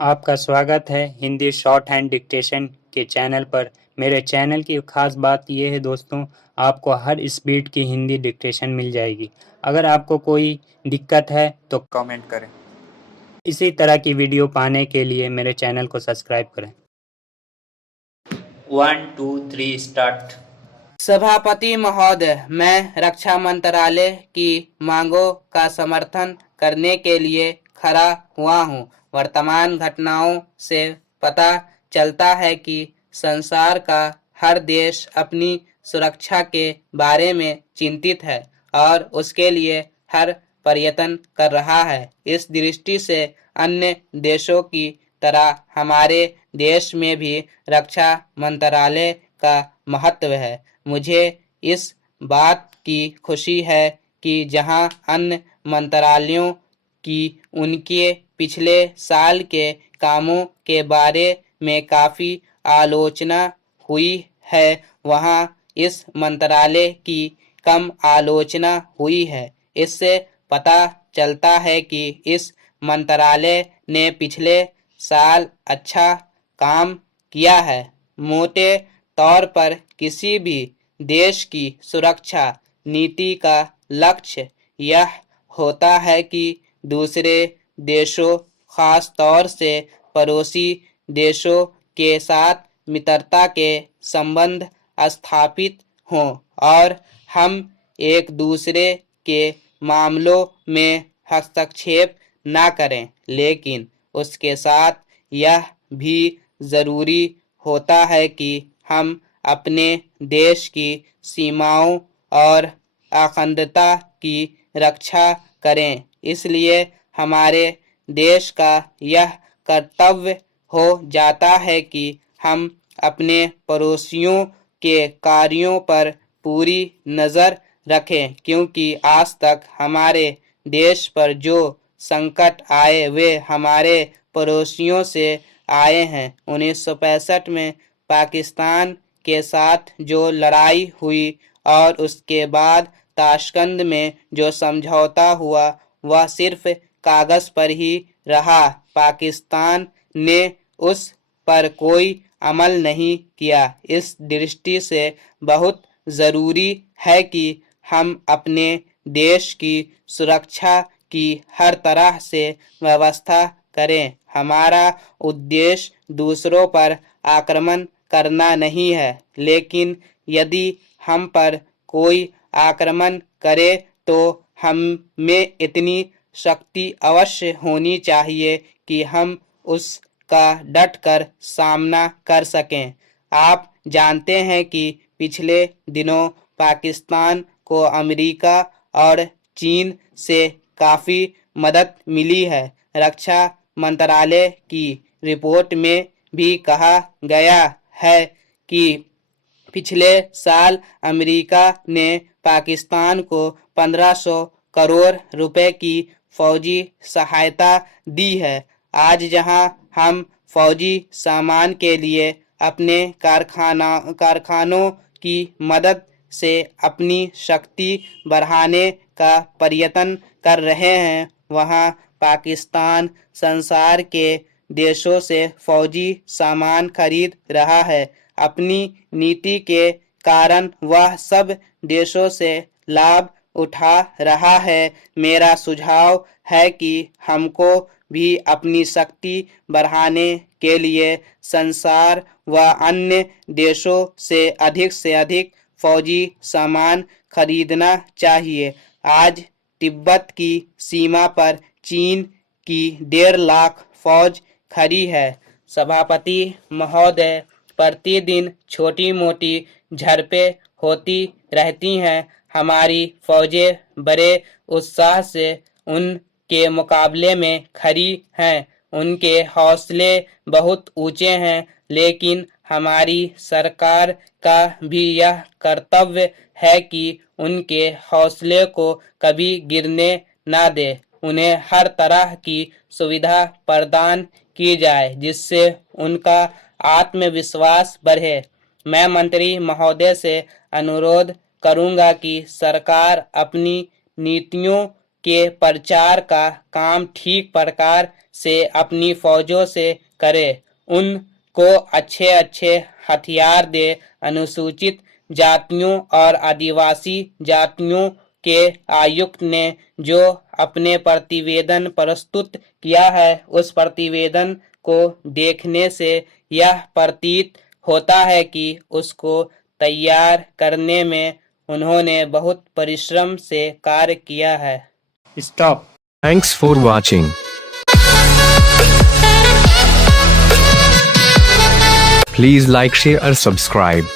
आपका स्वागत है हिंदी शॉर्ट हैंड डिक्टेशन के चैनल पर। मेरे चैनल की ख़ास बात यह है दोस्तों, आपको हर स्पीड की हिंदी डिक्टेशन मिल जाएगी। अगर आपको कोई दिक्कत है तो कमेंट करें। इसी तरह की वीडियो पाने के लिए मेरे चैनल को सब्सक्राइब करें। 1 2 3 स्टार्ट। सभापति महोदय, मैं रक्षा मंत्रालय की मांगों का समर्थन करने के लिए खड़ा हुआ हूं। वर्तमान घटनाओं से पता चलता है कि संसार का हर देश अपनी सुरक्षा के बारे में चिंतित है और उसके लिए हर प्रयत्न कर रहा है। इस दृष्टि से अन्य देशों की तरह हमारे देश में भी रक्षा मंत्रालय का महत्व है। मुझे इस बात की खुशी है कि जहां अन्य मंत्रालयों की उनके पिछले साल के कामों के बारे में काफ़ी आलोचना हुई है, वहां इस मंत्रालय की कम आलोचना हुई है। इससे पता चलता है कि इस मंत्रालय ने पिछले साल अच्छा काम किया है। मोटे तौर पर किसी भी देश की सुरक्षा नीति का लक्ष्य यह होता है कि दूसरे देशों, खास तौर से पड़ोसी देशों के साथ मित्रता के संबंध स्थापित हों और हम एक दूसरे के मामलों में हस्तक्षेप न करें। लेकिन उसके साथ यह भी ज़रूरी होता है कि हम अपने देश की सीमाओं और अखंडता की रक्षा करें। इसलिए हमारे देश का यह कर्तव्य हो जाता है कि हम अपने पड़ोसियों के कार्यों पर पूरी नज़र रखें, क्योंकि आज तक हमारे देश पर जो संकट आए वे हमारे पड़ोसियों से आए हैं। 1965 में पाकिस्तान के साथ जो लड़ाई हुई और उसके बाद ताशकंद में जो समझौता हुआ वह सिर्फ कागज़ पर ही रहा। पाकिस्तान ने उस पर कोई अमल नहीं किया। इस दृष्टि से बहुत ज़रूरी है कि हम अपने देश की सुरक्षा की हर तरह से व्यवस्था करें। हमारा उद्देश्य दूसरों पर आक्रमण करना नहीं है, लेकिन यदि हम पर कोई आक्रमण करे तो हम में इतनी शक्ति अवश्य होनी चाहिए कि हम उसका डट कर सामना कर सकें। आप जानते हैं कि पिछले दिनों पाकिस्तान को अमेरिका और चीन से काफ़ी मदद मिली है। रक्षा मंत्रालय की रिपोर्ट में भी कहा गया है कि पिछले साल अमेरिका ने पाकिस्तान को 1500 करोड़ रुपए की फौजी सहायता दी है। आज जहां हम फौजी सामान के लिए अपने कारखानों की मदद से अपनी शक्ति बढ़ाने का प्रयत्न कर रहे हैं, वहां पाकिस्तान संसार के देशों से फौजी सामान खरीद रहा है। अपनी नीति के कारण वह सब देशों से लाभ उठा रहा है। मेरा सुझाव है कि हमको भी अपनी शक्ति बढ़ाने के लिए संसार व अन्य देशों से अधिक फौजी सामान खरीदना चाहिए। आज तिब्बत की सीमा पर चीन की 1.5 लाख फौज खड़ी है। सभापति महोदय, प्रतिदिन छोटी मोटी झड़पें होती रहती हैं। हमारी फौजें बड़े उत्साह से उनके मुकाबले में खड़ी हैं। उनके हौसले बहुत ऊंचे हैं, लेकिन हमारी सरकार का भी यह कर्तव्य है कि उनके हौसले को कभी गिरने न दे। उन्हें हर तरह की सुविधा प्रदान की जाए जिससे उनका आत्मविश्वास बढ़े। मैं मंत्री महोदय से अनुरोध करूंगा कि सरकार अपनी नीतियों के प्रचार का काम ठीक प्रकार से अपनी फौजों से करे, उनको अच्छे अच्छे हथियार दे। अनुसूचित जातियों और आदिवासी जातियों के आयुक्त ने जो अपने प्रतिवेदन प्रस्तुत किया है, उस प्रतिवेदन को देखने से यह प्रतीत होता है कि उसको तैयार करने में उन्होंने बहुत परिश्रम से कार्य किया है। Stop. Thanks for watching. Please like, share or subscribe.